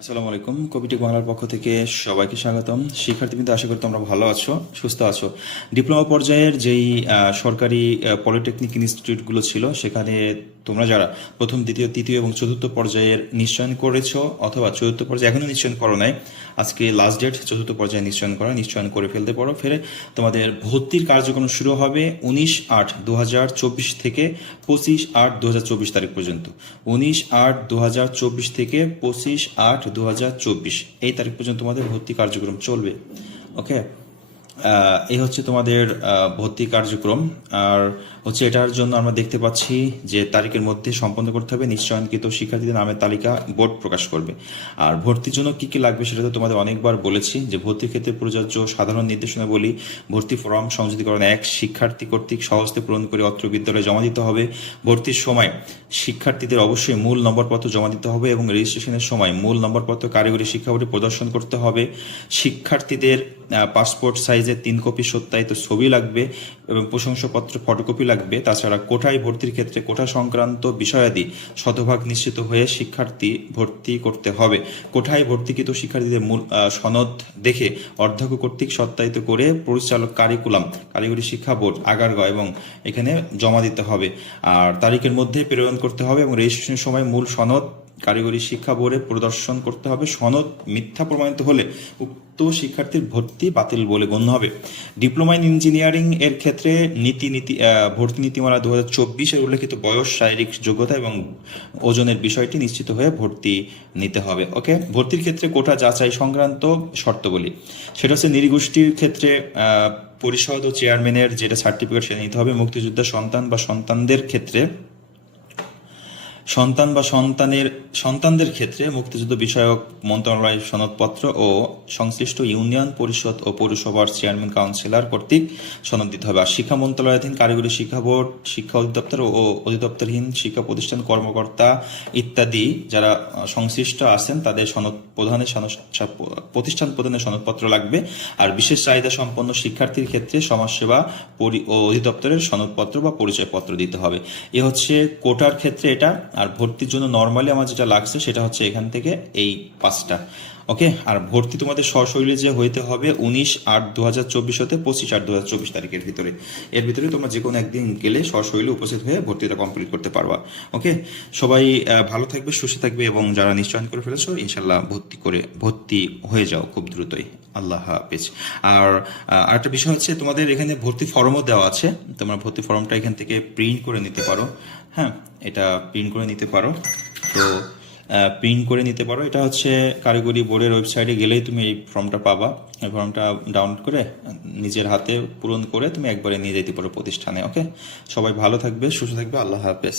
আসসালামু আলাইকুম। কবিটেক বাংলার পক্ষ থেকে সবাইকে স্বাগতম। শিক্ষার্থীবৃন্দ, আশা করি তোমরা ভালো আছো, সুস্থ আছো। ডিপ্লোমা পর্যায়ের যেই সরকারি পলিটেকনিক ইনস্টিটিউটগুলো ছিল, সেখানে তোমরা যারা প্রথম, দ্বিতীয়, তৃতীয় এবং চতুর্থ পর্যায়ের নিশ্চয়ন করেছো অথবা চতুর্থ পর্যায়ে এখনও নিশ্চয়ন করো নাই, আজকে লাস্ট ডেট চতুর্থ পর্যায়ে নিশ্চয়ন করে ফেলতে পারো। ফেরে তোমাদের ভর্তির কার্যক্রম শুরু হবে 19/8/2024 থেকে 25/8/2024 তারিখ পর্যন্ত। 19/8/2024 থেকে 25/8/2024 এই তারিখ পর্যন্ত তোমাদের ভর্তি কার্যক্রম চলবে। ওকে, এই হচ্ছে তোমাদের ভর্তি কার্যক্রম। আর হচ্ছে এটার জন্য আমরা দেখতে পাচ্ছি যে তারিখের মধ্যে সম্পন্ন করতে হবে। নিশ্চয়নকৃত শিক্ষার্থীদের নামের তালিকা বোর্ড প্রকাশ করবে। আর ভর্তির জন্য কি কি লাগবে সেটা তো তোমাদের অনেকবার বলেছি, যে ভর্তির ক্ষেত্রে প্রযোজ্য সাধারণ নির্দেশনাবলী, ভর্তি ফর্ম সংযুক্তিকরণ 1 শিক্ষার্থী কর্তৃক সহজতে পূরণ করে অত্র বিদ্যালয়ে জমা দিতে হবে। ভর্তির সময় শিক্ষার্থীদের অবশ্যই মূল নম্বরপত্র জমা দিতে হবে এবং রেজিস্ট্রেশনের সময় মূল নম্বরপত্র কারিগরি শিক্ষা বোর্ডে প্রদর্শন করতে হবে। শিক্ষার্থীদের পাসপোর্ট সাইজের 3 কপি সত্যায়িত ছবি লাগবে এবং প্রশংসাপত্র ফটোকপি লাগবে। তাছাড়া কোটায় ভর্তির ক্ষেত্রে কোটা সংক্রান্ত বিষয়াদি শতভাগ নিশ্চিত হয়ে শিক্ষার্থী ভর্তি করতে হবে। কোটায় ভর্তিকৃত শিক্ষার্থীদের মূল সনদ দেখে অধ্যক্ষ কর্তৃক সত্যায়িত করে পরিচালক কারিকুলাম কারিগরি শিক্ষা বোর্ড আগারগাঁও এবং এখানে জমা দিতে হবে। আর তারিখের মধ্যে প্রেরণ করতে হবে এবং রেজিস্ট্রেশনের সময় মূল সনদ কারিগরি শিক্ষা বোর্ডে প্রদর্শন করতে হবে। সনদ মিথ্যা প্রমাণিত হলে উক্ত শিক্ষার্থীর ভর্তি বাতিল বলে গণ্য হবে। ডিপ্লোমা ইন ইঞ্জিনিয়ারিং এর ক্ষেত্রে ভর্তি নীতিমালা 2024 এর উল্লেখিত বয়স, শারীরিক যোগ্যতা এবং ওজনের বিষয়টি নিশ্চিত হয়ে ভর্তি নিতে হবে। ওকে, ভর্তির ক্ষেত্রে কোটা যাচাই সংক্রান্ত শর্তাবলী, সেটা হচ্ছে নৃগোষ্ঠীর ক্ষেত্রে পরিষদ ও চেয়ারম্যানের যেটা সার্টিফিকেট সেটা নিতে হবে। মুক্তিযোদ্ধা সন্তানদের ক্ষেত্রে মুক্তিযুদ্ধ বিষয়ক মন্ত্রণালয়ের সনদপত্র ও সংশ্লিষ্ট ইউনিয়ন পরিষদ ও পৌরসভার চেয়ারম্যান কাউন্সিলর কর্তৃক সনদ দিতে হবে। আর শিক্ষা মন্ত্রণালয়াধীন কারিগরি শিক্ষা বোর্ড, শিক্ষা অধিদপ্তর ও অধিদপ্তরহীন শিক্ষা প্রতিষ্ঠান কর্মকর্তা ইত্যাদি যারা সংশ্লিষ্ট আছেন তাদের প্রতিষ্ঠান প্রদানের সনদপত্র লাগবে। আর বিশেষ চাহিদা সম্পন্ন শিক্ষার্থীর ক্ষেত্রে সমাজসেবা ও অধিদপ্তরের সনদপত্র বা পরিচয়পত্র দিতে হবে। এ হচ্ছে কোটার ক্ষেত্রে এটা। আর ভর্তির জন্য নর্মালি আমার যেটা লাগছে সেটা হচ্ছে এখান থেকে এই 5টা। ওকে, আর ভর্তি তোমাদের সশৈলী যে হইতে হবে 19/8/2024 হতে 25/8/2024 তারিখের ভিতরে। এর ভিতরে তোমরা যে কোনো একদিন গেলে সশৈলী উপস্থিত হয়ে ভর্তিটা কমপ্লিট করতে পারবা। ওকে, সবাই ভালো থাকবে, সুস্থ থাকবে এবং যারা নিশ্চয়ন করে ফেলেছো ইনশাল্লাহ ভর্তি হয়ে যাও খুব দ্রুতই। আল্লাহ হাফেজ। আর আরেকটা বিষয় হচ্ছে তোমাদের এখানে ভর্তি ফর্মও দেওয়া আছে, তোমরা ভর্তি ফর্মটা এখান থেকে প্রিন্ট করে নিতে পারো। হ্যাঁ, এটা প্রিন্ট করে নিতে পারো। তো প্রিন্ট করে নিতে পারো, এটা হচ্ছে কারিগরি বোর্ডের ওয়েবসাইটে গেলেই তুমি এই ফর্মটা পাবা। এই ফর্মটা ডাউনলোড করে নিজের হাতে পূরণ করে তুমি একবারে নিয়ে যেতে পারো প্রতিষ্ঠানে। ওকে, সবাই ভালো থাকবে, সুস্থ থাকবে। আল্লাহ হাফেজ।